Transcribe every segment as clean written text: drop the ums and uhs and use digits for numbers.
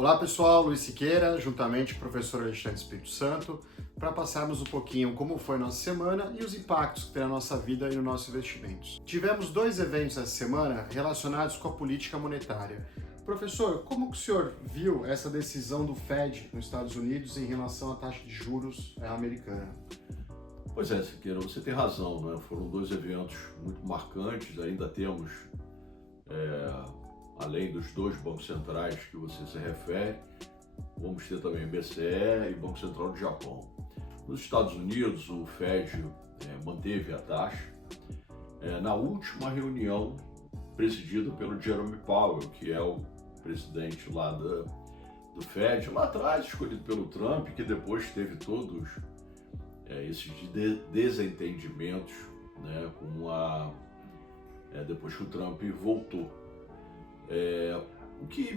Olá pessoal, Luiz Siqueira, juntamente com o professor Alexandre Espírito Santo, para passarmos um pouquinho como foi a nossa semana e os impactos que tem na nossa vida e nos nossos investimentos. Tivemos dois eventos essa semana relacionados com a política monetária. Professor, como que o senhor viu essa decisão do Fed nos Estados Unidos em relação à taxa de juros americana? Pois é, Siqueira, você tem razão, né? Foram dois eventos muito marcantes, ainda temos, além dos dois bancos centrais que você se refere, vamos ter também BCE e Banco Central do Japão. Nos Estados Unidos, o Fed manteve a taxa na última reunião presidida pelo Jerome Powell, que é o presidente lá do Fed, lá atrás escolhido pelo Trump, que depois teve todos esses desentendimentos, né, depois que o Trump voltou. O que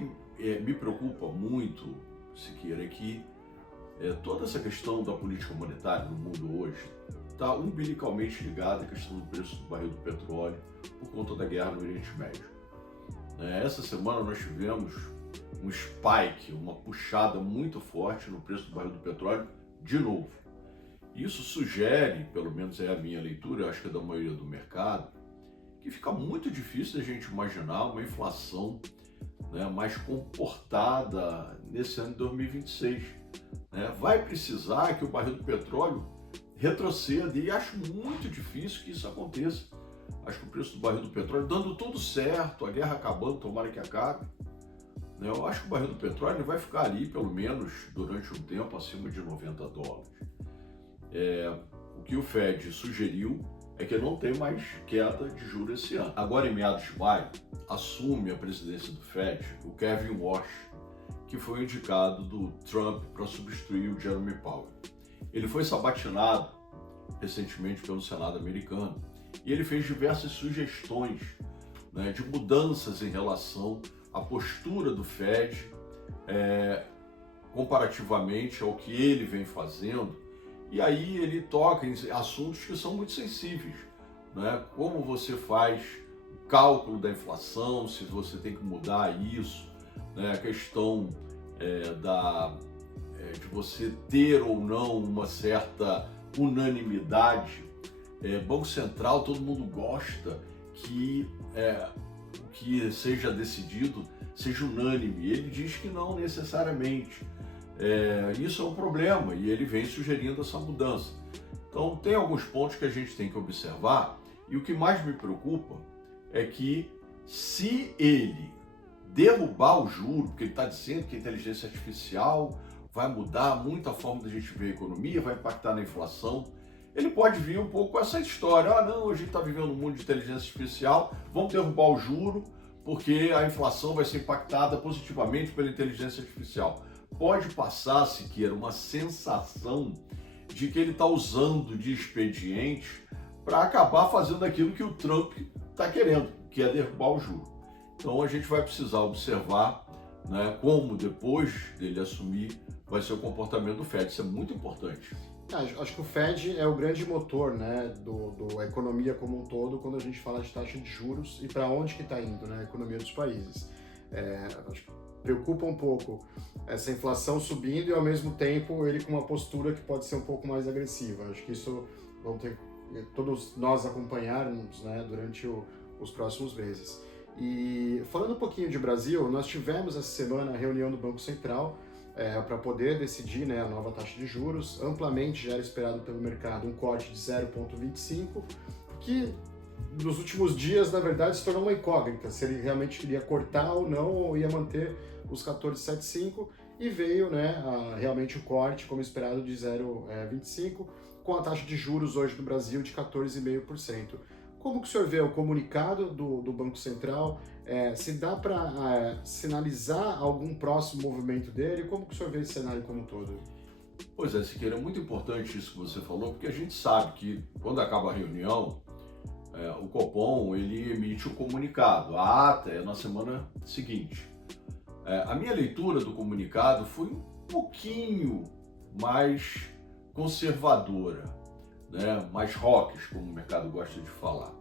me preocupa muito, Siqueira, é que toda essa questão da política monetária no mundo hoje está umbilicalmente ligada à questão do preço do barril do petróleo por conta da guerra no Oriente Médio. Essa semana nós tivemos um spike, uma puxada muito forte no preço do barril do petróleo de novo. Isso sugere, pelo menos é a minha leitura, acho que é da maioria do mercado, que fica muito difícil a gente imaginar uma inflação, né, mais comportada nesse ano de 2026. Vai precisar que o barril do petróleo retroceda e acho muito difícil que isso aconteça. Acho que o preço do barril do petróleo, dando tudo certo, a guerra acabando, tomara que acabe, né, eu acho que o barril do petróleo vai ficar ali, pelo menos durante um tempo, acima de $90. O que o Fed sugeriu é que não tem mais queda de juros esse ano. Agora, em meados de maio, assume a presidência do Fed o Kevin Warsh, que foi indicado do Trump para substituir o Jerome Powell. Ele foi sabatinado recentemente pelo Senado americano e ele fez diversas sugestões, né, de mudanças em relação à postura do Fed comparativamente ao que ele vem fazendo. E aí ele toca em assuntos que são muito sensíveis, né? Como você faz o cálculo da inflação, se você tem que mudar isso, né? A questão de você ter ou não uma certa unanimidade. Banco Central, todo mundo gosta que o que seja decidido seja unânime. Ele diz que não necessariamente. Isso é um problema e ele vem sugerindo essa mudança. Então tem alguns pontos que a gente tem que observar e o que mais me preocupa é que se ele derrubar o juro, porque ele está dizendo que a inteligência artificial vai mudar muito a forma da gente ver a economia, vai impactar na inflação, ele pode vir um pouco com essa história, não, a gente está vivendo um mundo de inteligência artificial, vamos derrubar o juro porque a inflação vai ser impactada positivamente pela inteligência artificial. Pode passar, Siqueira, uma sensação de que ele está usando de expediente para acabar fazendo aquilo que o Trump está querendo, que é derrubar o juro. Então a gente vai precisar observar, né, como depois dele assumir vai ser o comportamento do Fed. Isso é muito importante. Acho que o Fed é o grande motor, né, da economia como um todo quando a gente fala de taxa de juros e para onde que está indo, né, a economia dos países. Acho que preocupa um pouco essa inflação subindo e ao mesmo tempo ele com uma postura que pode ser um pouco mais agressiva. Acho que isso vamos ter todos nós acompanharmos, né, durante os próximos meses. E falando um pouquinho de Brasil, nós tivemos essa semana a reunião do Banco Central para poder decidir, né, a nova taxa de juros. Amplamente já era esperado pelo mercado um corte de 0,25, que nos últimos dias, na verdade, se tornou uma incógnita, se ele realmente queria cortar ou não, ou ia manter os 14,75, e veio, né, realmente o corte, como esperado, de 0,25, com a taxa de juros hoje do Brasil de 14,5%. Como que o senhor vê o comunicado do Banco Central? Se dá para sinalizar algum próximo movimento dele? Como que o senhor vê esse cenário como um todo? Pois é, Siqueira, é muito importante isso que você falou, porque a gente sabe que quando acaba a reunião, o Copom ele emite um comunicado, a ata é na semana seguinte. A minha leitura do comunicado foi um pouquinho mais conservadora, né? Mais rocks, como o mercado gosta de falar.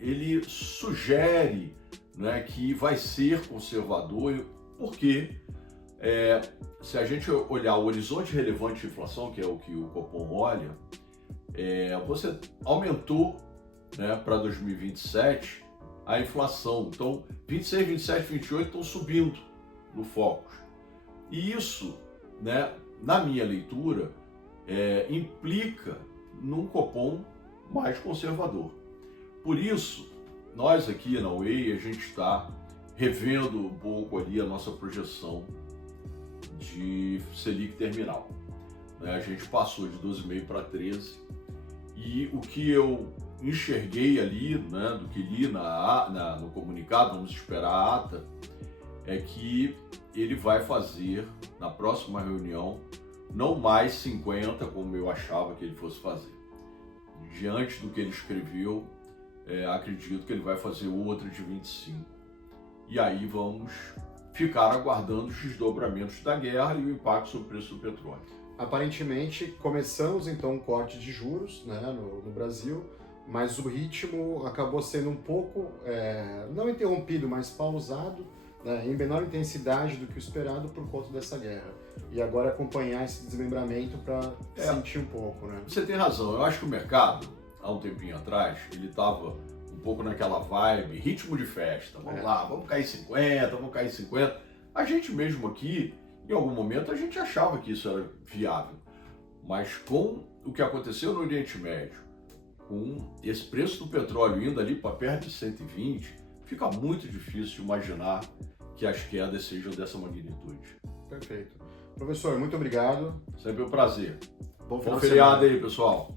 Ele sugere, né, que vai ser conservador porque se a gente olhar o horizonte relevante de inflação, que é o que o Copom olha, você aumentou, né, para 2027 a inflação. Então, 26, 27, 28 estão subindo no Focus. E isso, né, na minha leitura, implica num Copom mais conservador. Por isso, nós aqui na Way, a gente está revendo um pouco ali a nossa projeção de Selic terminal. A gente passou de 12,5 para 13, e o que eu enxerguei ali, né, do que li no comunicado, vamos esperar a ata, é que ele vai fazer, na próxima reunião, não mais 50, como eu achava que ele fosse fazer. Diante do que ele escreveu, acredito que ele vai fazer outra de 25. E aí vamos ficar aguardando os desdobramentos da guerra e o impacto sobre o preço do petróleo. Aparentemente, começamos então um corte de juros, né, no Brasil, mas o ritmo acabou sendo um pouco, não interrompido, mas pausado, né, em menor intensidade do que o esperado por conta dessa guerra. E agora acompanhar esse desmembramento para sentir um pouco, né? Você tem razão. Eu acho que o mercado, há um tempinho atrás, ele estava um pouco naquela vibe, ritmo de festa. Vamos lá, vamos cair 50, vamos cair 50. A gente mesmo aqui, em algum momento, a gente achava que isso era viável. Mas com o que aconteceu no Oriente Médio, com esse preço do petróleo indo ali para perto de 120, fica muito difícil imaginar que as quedas sejam dessa magnitude. Perfeito. Professor, muito obrigado. Sempre um prazer. Bom Bom feriado aí, pessoal.